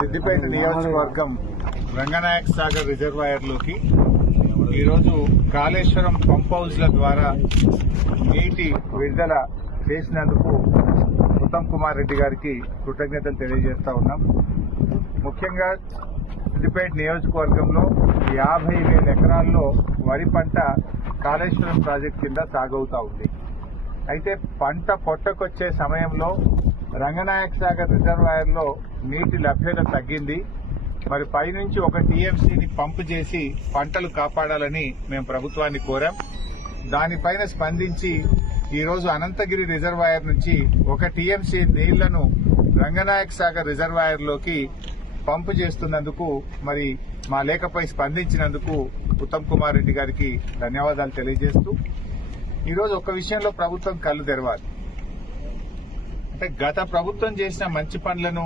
సిద్దిపేట నియోజకవర్గం రంగనాయక సాగర్ రిజర్వాయర్లోకి ఈరోజు కాళేశ్వరం పంప్ హౌస్ల ద్వారా నీటి విడుదల చేసినందుకు ఉత్తమ్ కుమార్ రెడ్డి గారికి కృతజ్ఞతలు తెలియజేస్తా ఉన్నాం. ముఖ్యంగా సిద్దిపేట నియోజకవర్గంలో 50,000 ఎకరాల్లో వరి పంట కాళేశ్వరం ప్రాజెక్టు కింద సాగవుతా ఉంది. అయితే పంట పొట్టకొచ్చే సమయంలో రంగనాయక సాగర్ రిజర్వాయర్లో నీటి లభ్యత తగ్గింది. మరి పైనుంచి 1 టీఎంసీని పంపు చేసి పంటలు కాపాడాలని మేము ప్రభుత్వాన్ని కోరాం. దానిపైన స్పందించి ఈరోజు అనంతగిరి రిజర్వాయర్ నుంచి 1 టీఎంసీ నీళ్లను రంగనాయక సాగర్ రిజర్వాయర్లోకి పంపు చేస్తున్నందుకు మరి మా లేఖపై స్పందించినందుకు ఉత్తమ్ కుమార్ రెడ్డి గారికి ధన్యవాదాలు తెలియజేస్తూ ఈరోజు ఒక విషయంలో ప్రభుత్వం కళ్ళు తెరవాలి. అంటే గత ప్రభుత్వం చేసిన మంచి పనులను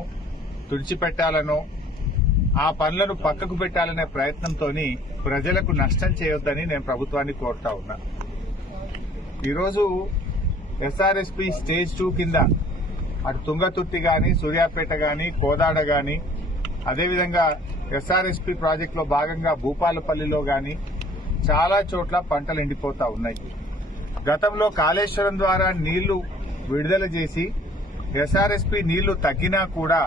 తుడిచిపెట్టాలనో ఆ పనులను పక్కకు పెట్టాలనే ప్రయత్నంతో ప్రజలకు నష్టం చేయొద్దని నేను ప్రభుత్వాన్ని కోరుతా ఉన్నా. ఈరోజు ఎస్ఆర్ఎస్పీ స్టేజ్ 2 కింద అటు తుంగతుర్తి గాని, సూర్యాపేట గాని, కోదాడ గాని, అదేవిధంగా ఎస్ఆర్ఎస్పీ ప్రాజెక్టులో భాగంగా భూపాలపల్లిలో గాని చాలా చోట్ల పంటలు ఎండిపోతా ఉన్నాయి. గతంలో కాళేశ్వరం ద్వారా నీళ్లు విడుదల చేసి ఎస్ఆర్ఎస్పీ నీళ్లు తగ్గినా కూడా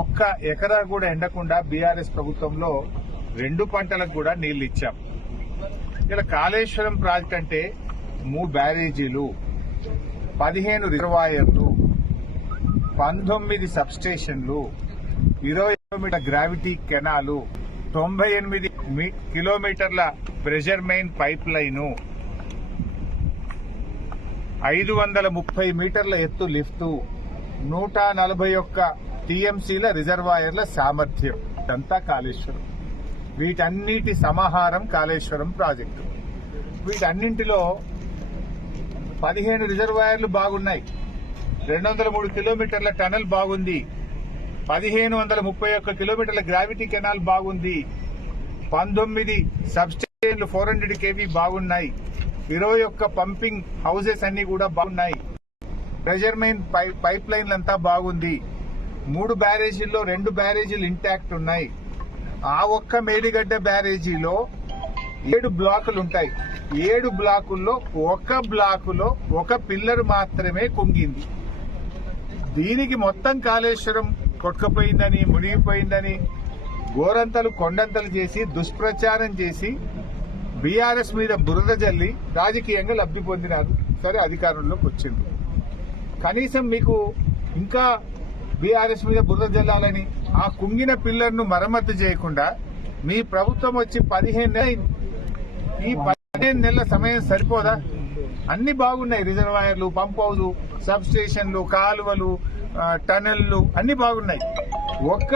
1 ఎకరా కూడా ఎండకుండా బీఆర్ఎస్ ప్రభుత్వంలో 2 పంటలకు కూడా నీళ్లు ఇచ్చాం. ఇలా కాళేశ్వరం ప్రాజెక్ట్ అంటే 3 బ్యారేజీలు, 15 రిజర్వాయర్లు, 19 సబ్స్టేషన్లు, 20 కిలోమీటర్ల గ్రావిటీ కెనాలు, 98 కిలోమీటర్ల ప్రెషర్ మెయిన్ పైప్ లైను, 530 మీటర్ల ఎత్తు లిఫ్టు, 141 టీఎంసీల రిజర్వాయర్ల సామర్థ్యం. ఇదంతా కాళేశ్వరం. వీటన్నిటి సమాహారం కాళేశ్వరం ప్రాజెక్టు. వీటన్నింటిలో 15 రిజర్వాయర్లు బాగున్నాయి, 203 కిలోమీటర్ల టనల్ బాగుంది, 1531 కిలోమీటర్ల గ్రావిటీ కెనాల్ బాగుంది, 19 సబ్స్టేషన్లు 400 కేవీ బాగున్నాయి, 21 పంపింగ్ హౌసెస్ అన్ని కూడా బాగున్నాయి, ప్రెషర్ మెయిన్ పైప్ లైన్లంతా బాగుంది, 3 బ్యారేజీల్లో 2 బ్యారేజీలు ఇంటాక్ట్ ఉన్నాయి. ఆ ఒక్క మేడిగడ్డ బ్యారేజీలో 7 బ్లాకులు ఉంటాయి. 7 బ్లాకుల్లో 1 బ్లాకులో 1 పిల్లర్ మాత్రమే కుంగింది. దీనికి మొత్తం కాళేశ్వరం కొట్టుకుపోయిందని, మునిగిపోయిందని గోరంతలు కొండంతలు చేసి దుష్ప్రచారం చేసి బీఆర్ఎస్ మీద బురద జల్లి రాజకీయంగా లబ్ధి పొందినారు. సరే, అధికారంలోకి వచ్చింది. కనీసం మీకు ఇంకా బీఆర్ఎస్ మీద బురద జల్లాలని ఆ కుంగిన పిల్లర్ను మరమ్మతు చేయకుండా మీ ప్రభుత్వం వచ్చి 15 నెలలు, ఈ 15 నెలల సమయం సరిపోదా? అన్ని బాగున్నాయి. రిజర్వాయర్లు, పంప్ హౌస్, సబ్ స్టేషన్లు, కాలువలు, టనెళ్లు అన్ని బాగున్నాయి. ఒక్క